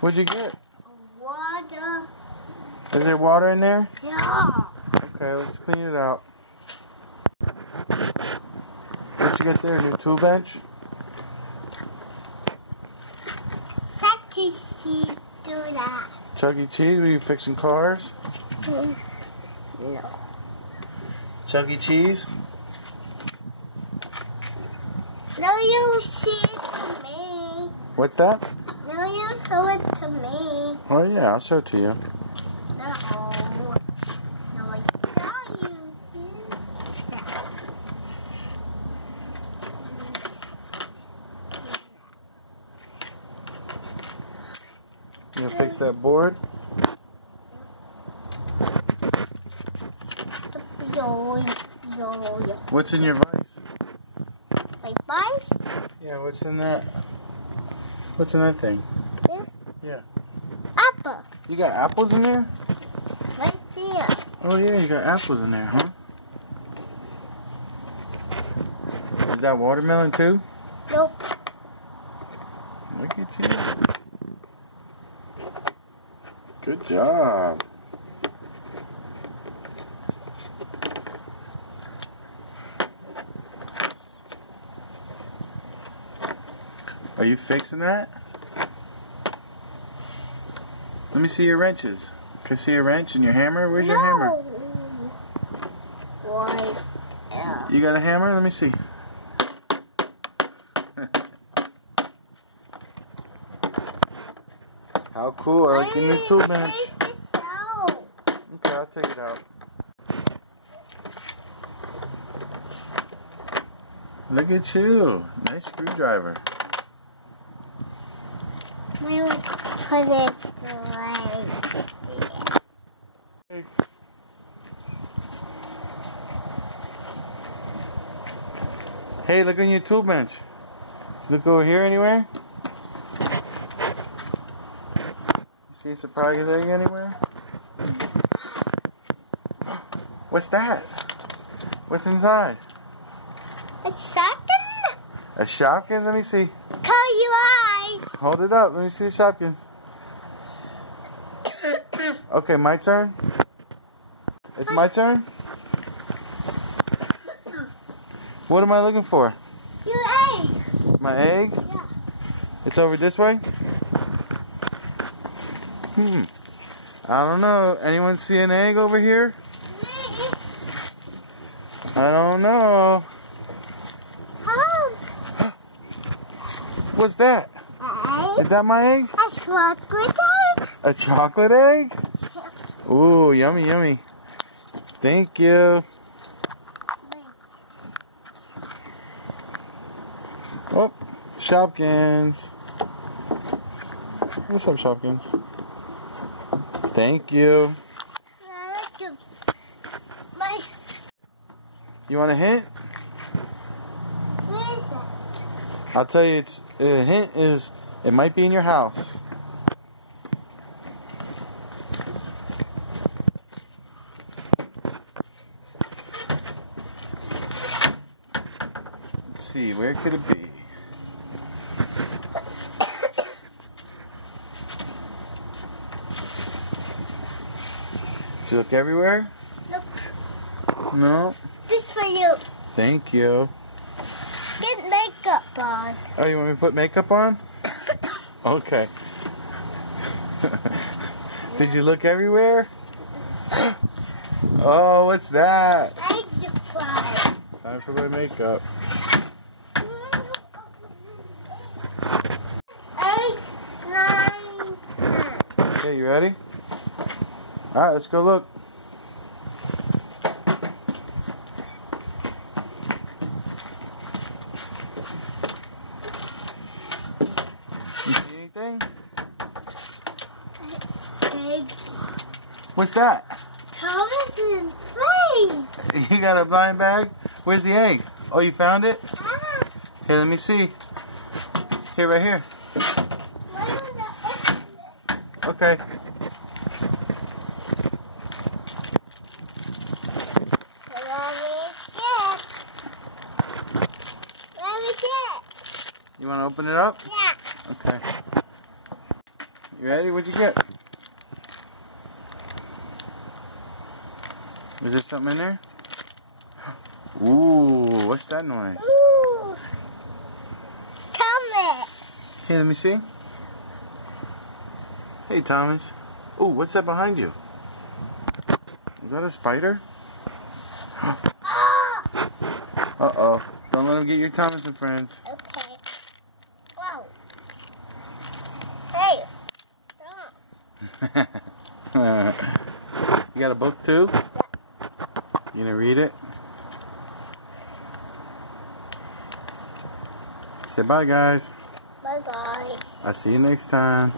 What'd you get? Water. Is there water in there? Yeah. Okay, let's clean it out. What'd you get there? New tool bench? Chuck E. Cheese do that. Chuck E. Cheese? Were you fixing cars? No. Chuck E. Cheese? No, you see it to me. What's that? No, you show it to me. Oh yeah, I'll show it to you. No. No, I saw you do that. You gonna fix that board? Yo. What's in your vise? Like mice? Yeah, what's in that? What's in that thing? This? Yeah. Apple. You got apples in there? Right there. Oh yeah, you got apples in there, huh? Is that watermelon too? Nope. Look at you. Good job. Are you fixing that? Let me see your wrenches. Can I see your wrench and your hammer? Where's your hammer? Why? Yeah. You got a hammer? Let me see. How cool. I like your new tool bench. Take this out. Okay, I'll take it out. Look at you. Nice screwdriver. We will put it right there. Hey, look on your tool bench. Look over here anywhere? See a surprise egg anywhere? What's that? What's inside? A Shopkins? A Shopkins? Let me see. Tell your eyes. Hold it up. Let me see the Shopkins. Okay, my turn. It's my turn? What am I looking for? Your egg. My egg? Yeah. It's over this way? I don't know. Anyone see an egg over here? I don't know. Huh? What's that? Egg? Is that my egg? A chocolate egg? A chocolate egg? Ooh, yummy, yummy. Thank you. Oh, Shopkins. What's up, Shopkins? Thank you. You want a hint? What is it? I'll tell you. The hint is it might be in your house. Let's see, where could it be? Did you look everywhere? Nope. No? This for you. Thank you. Get makeup on. Oh, you want me to put makeup on? Okay. Did you look everywhere? Oh, what's that? Egg to fry. Time for my makeup. 8, 9, 10. Okay, you ready? Alright, let's go look. You see anything? Egg. What's that? Thomas in face. You got a blind bag? Where's the egg? Oh, you found it? Ah. Here, let me see. Here, right here. Where is the egg? Okay. Let me get. You want to open it up? Yeah. Okay. You ready? What'd you get? Is there something in there? Ooh, what's that noise? Ooh. Thomas. Hey, let me see. Hey, Thomas. Ooh, what's that behind you? Is that a spider? Uh-oh. Don't let him get your Thomas and friends. Okay. Whoa. Hey. Stop. You got a book too? Yeah. You gonna read it? Say bye, guys. Bye, guys. I'll see you next time.